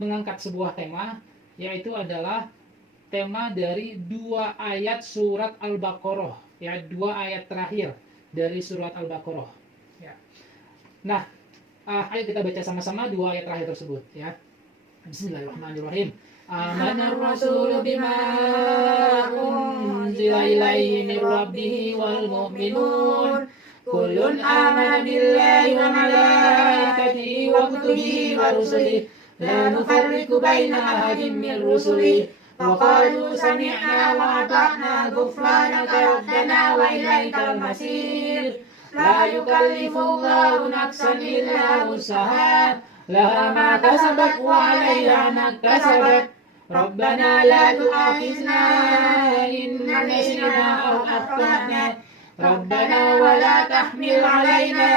mengangkat sebuah tema, yaitu adalah tema dari 2 ayat surat Al-Baqarah, ya, 2 ayat terakhir dari surat Al-Baqarah, ya. Nah, ayo kita baca sama-sama 2 ayat terakhir tersebut, ya. Bismillahirrahmanirrahim. Amanar rasulu bima unzila ilaihi min rabbih wal mu'minun kullun amana billahi wa malaikatihi wa kutubihi wa rusulihi la nufarriqu baina ahadin min rusulihi wa qalu sami'na wa ata'na ghufranaka rabbana wa ilaikal masir. La yukallifullahu nafsan illa wus'aha laha ma kasabat wa 'alaiha ma kasabat. Rabbana la tu'akhizna in nasina aw akhtana. Rabbana wa la tahmil 'alaina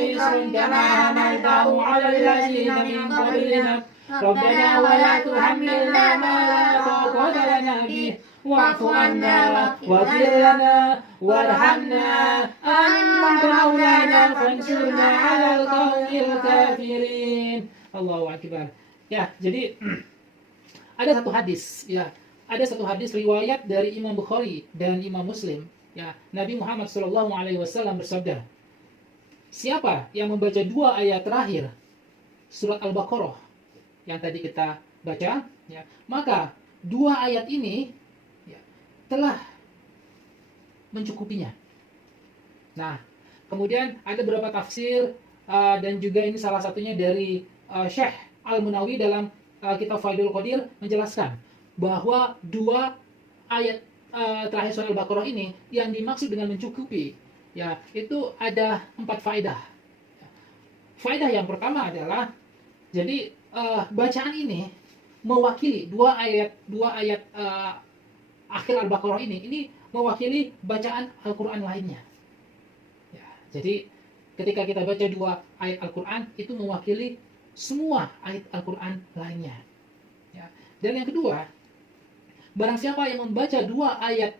isran kama hamaltahu 'alal ladzina min qablina. Rabbana wa la tuhammilna ma la taqata lana bih wa'fu 'anna waghfir lana warhamna anta maulana fansurna 'alal qaumil kafirin. Allahu akbar. Ya, jadi ada satu hadis, ya, ada satu hadis riwayat dari Imam Bukhari dan Imam Muslim, ya. Nabi Muhammad SAW bersabda, siapa yang membaca 2 ayat terakhir surat Al-Baqarah yang tadi kita baca, ya, maka 2 ayat ini, ya, telah mencukupinya. Nah, kemudian ada beberapa tafsir, dan juga ini salah satunya dari Syekh Al-Munawi dalam kitab Faidul Qadir menjelaskan bahwa 2 ayat terakhir surat Al-Baqarah ini yang dimaksud dengan mencukupi, ya, itu ada 4 faedah. Faedah yang pertama adalah, jadi bacaan ini mewakili 2 ayat akhir Al-Baqarah ini mewakili bacaan Al-Quran lainnya. Ya, jadi ketika kita baca 2 ayat Al-Quran itu mewakili semua ayat Al-Quran lainnya, ya. Dan yang kedua, barang siapa yang membaca 2 ayat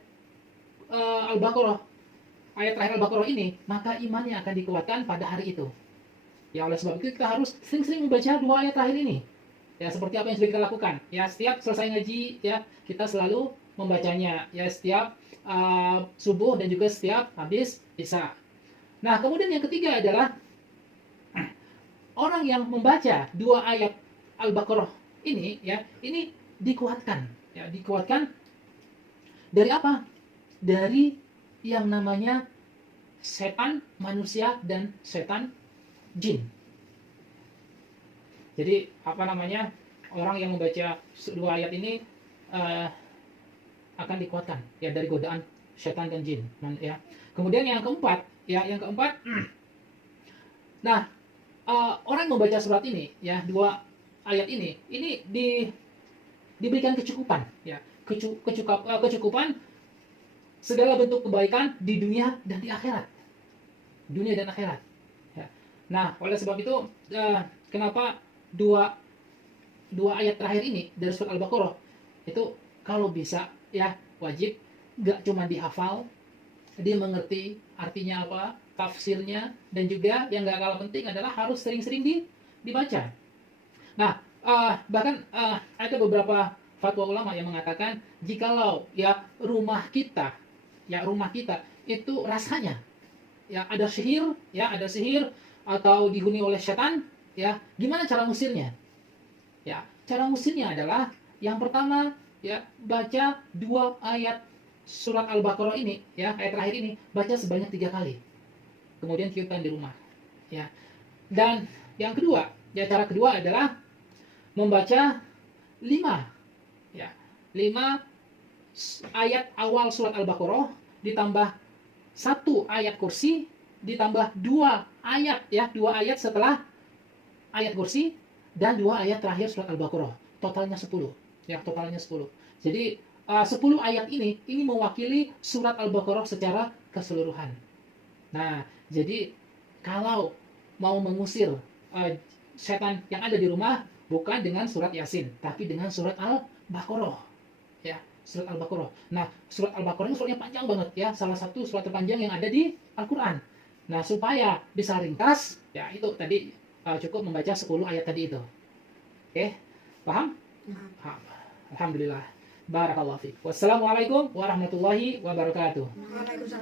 Al-Baqarah, ayat terakhir Al-Baqarah ini, maka imannya akan dikuatkan pada hari itu. Ya, oleh sebab itu kita harus sering-sering membaca 2 ayat terakhir ini. Ya, seperti apa yang sudah kita lakukan. Ya, setiap selesai ngaji, ya, kita selalu membacanya. Ya, setiap subuh dan juga setiap habis isya. Nah, kemudian yang ketiga adalah orang yang membaca 2 ayat Al-Baqarah ini, ya, ini dikuatkan, ya, dikuatkan dari apa? Dari yang namanya setan manusia dan setan jin. Jadi apa namanya, orang yang membaca 2 ayat ini akan dikuatkan, ya, dari godaan setan dan jin, ya. Kemudian yang keempat, ya, nah, orang yang membaca surat ini, ya, 2 ayat ini diberikan kecukupan, ya, kecukupan segala bentuk kebaikan di dunia dan di akhirat, dunia dan akhirat, ya. Nah, oleh sebab itu kenapa 2 ayat terakhir ini dari surat Al-Baqarah itu kalau bisa, ya, wajib gak cuma dihafal, dia mengerti artinya apa, tafsirnya, dan juga yang gak kalah penting adalah harus sering-sering dibaca. Nah, bahkan ada beberapa fatwa ulama yang mengatakan jikalau, ya, rumah kita itu rasanya, ya, ada sihir atau dihuni oleh setan, ya, gimana cara ngusirnya? Ya, cara ngusirnya adalah yang pertama, ya, baca 2 ayat surat Al-Baqarah ini, ya, ayat terakhir ini, baca sebanyak 3 kali. Kemudian tiupkan di rumah, ya. Dan yang kedua, ya, cara kedua adalah membaca 5 ayat awal surat Al-Baqarah ditambah 1 ayat kursi ditambah 2 ayat, ya, 2 ayat setelah ayat kursi dan 2 ayat terakhir surat Al-Baqarah. Totalnya 10, ya, totalnya 10. Jadi 10 ayat ini mewakili surat Al-Baqarah secara keseluruhan. Nah, jadi kalau mau mengusir setan yang ada di rumah, bukan dengan surat Yasin, tapi dengan surat Al-Baqarah, ya, surat Al-Baqarah. Nah, surat Al-Baqarah ini suratnya panjang banget, ya, salah satu surat terpanjang yang ada di Al-Quran. Nah, supaya bisa ringkas, ya, itu tadi cukup membaca 10 ayat tadi itu. Oke. Paham? Paham. Alhamdulillah. Barakallahu fiik. Wassalamualaikum warahmatullahi wabarakatuh. Waalaikumsalam.